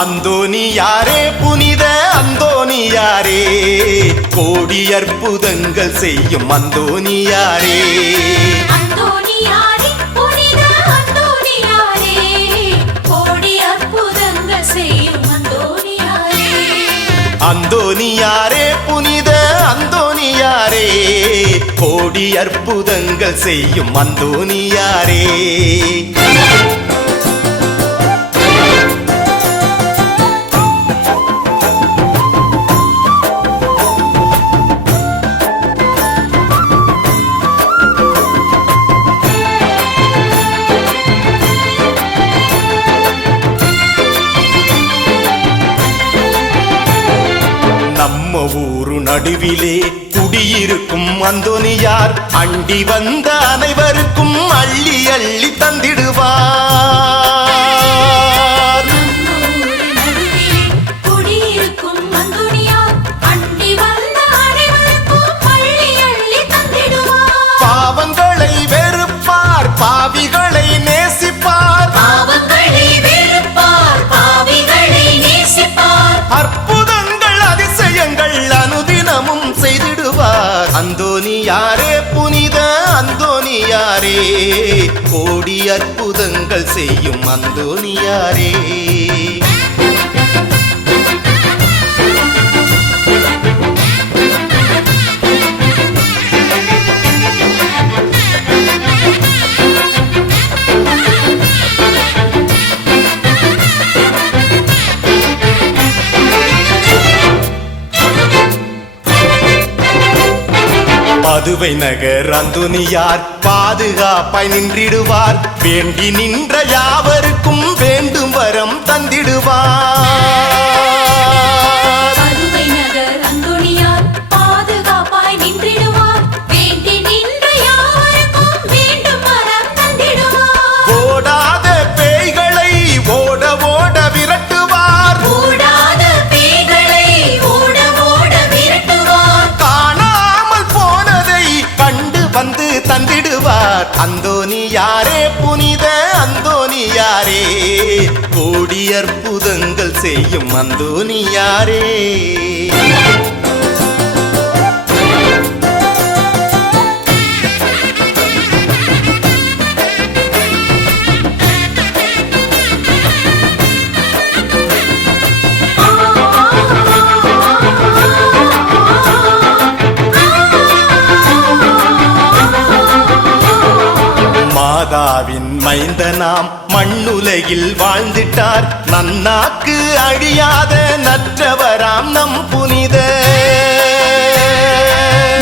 அந்தோனியாரே புனித அந்தோனியாரே, கோடி அற்புதங்கள் செய்யும் அந்தோனியாரே. அந்தோனியாரே புனித அந்தோனியாரே, கோடி அற்புதங்கள் செய்யும் அந்தோனியாரே. அந்தோனியாரே புனித அந்தோனியாரே, கோடி அற்புதங்கள் செய்யும் அந்தோனியாரே. ஊரு நடுவிலே குடியிருக்கும் அந்தோனியார், அண்டி வந்த அனைவருக்கும் அள்ளி அள்ளி தந்திடுவார். பாவங்களை வெறுப்பார், பாவிகளை நேசிப்பார். அற்புதங்கள் அதிசயங்கள் அனுதினமும் செய்திடுவார். அந்தோனியாரே புனித அந்தோனியாரே, கோடி அற்புதங்கள் செய்யும் அந்தோனியாரே. பதுவை நகர் அந்தோனியார் பாதுகாப்பாய் நின்றிடுவார். வேண்டி நின்ற யாவருக்கும் வேண்டும் வரம் தந்திடுவார். பதுவை நகர் அந்தோனியார் பாதுகாப்பாய் நின்றிடுவார். வேண்டி நின்ற யாவருக்கும் வேண்டும் வரம் தந்திடுவார். ஓடாத பேய்களை ஓட ஓட விரட்டுவார். ஓடாத பேய்களை ஓட ஓட விரட்டுவார். காணாமல் போனதை கண்டு வந்து தந்திடுவார். அந்தோனியாரே புனித அந்தோனியாரே, கோடி அற்புதங்கள் செய்யும் அந்தோனியாரே. மாதாவின் மைந்தனாம் மண்ணுலகில் வாழ்ந்திட்டார். நன்னாக்கு அழியாத நற்றவராம் நம் புனித.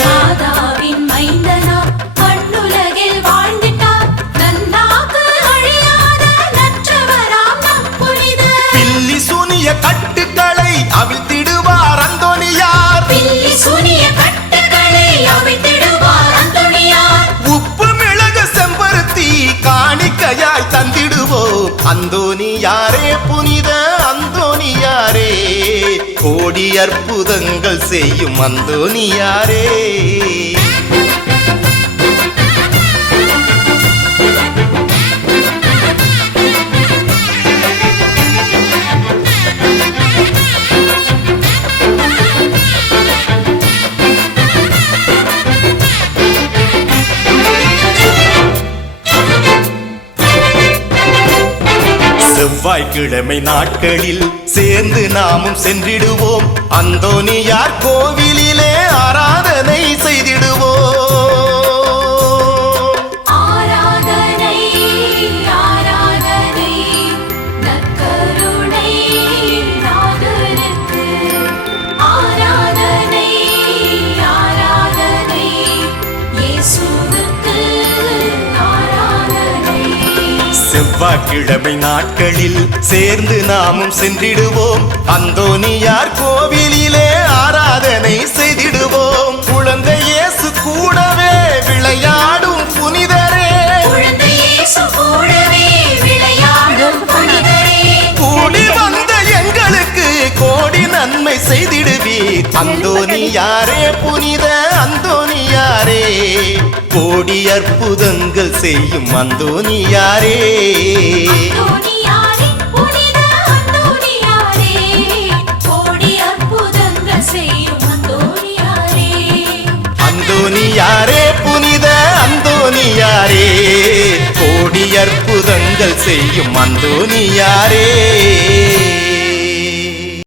மாதாவின் மைந்தனாம் மண்ணுலகில் வாழ்ந்திட்டார். நன்னாக்கு அழியாத நற்றவராம் நம் புனித. பில்லி சூனிய கட்டுக்களை அவிழ்த்திடுவார் அந்தோனியார். பில்லி சூனிய கட்டுக்களை அவிழ்த்திடுவார் அந்தோனியார். உப்பு மிளகு செம்பருத்தி காணிக்கையாய் தந்திடுவோம். அந்தோனியாரே புனித அந்தோனியாரே, கோடி அற்புதங்கள் செய்யும் அந்தோனியாரே. செவ்வாய்க்கிழமை நாட்களில் சேர்ந்து நாமும் சென்றிடுவோம் அந்தோனியார் கோவிலிலே ஆராதனை செய்திடுவோம். ஆராதனை ஆராதனை நற்கருணை நாதனுக்கு ஆராதனை ஆராதனை இயேசுவுக்கு ஆராதனை. செவ்வாய்க்கிழமை நாட்களில் சேர்ந்து நாமும் சென்றிடுவோம் அந்தோனியார் கோவிலிலே ஆராதனை செய்திடுவோம். குழந்தை இயேசு கூடவே விளையாடும் புனிதரே, குழந்தை இயேசு கூடவே விளையாடும் புனிதரே, கூடி வந்த எங்களுக்கு கோடி நன்மை செய்திடுவீர் அந்தோனியாரே, புனித அந்தோனியாரே, கோடி அற்புதங்கள் செய்யும் அந்தோனியாரே. அந்தோனியாரே, புனித அந்தோனியாரே, கோடி அற்புதங்கள் செய்யும் அந்தோனியாரே. அந்தோனியாரே, புனித அந்தோனியாரே, கோடி அற்புதங்கள் செய்யும் அந்தோனியாரே.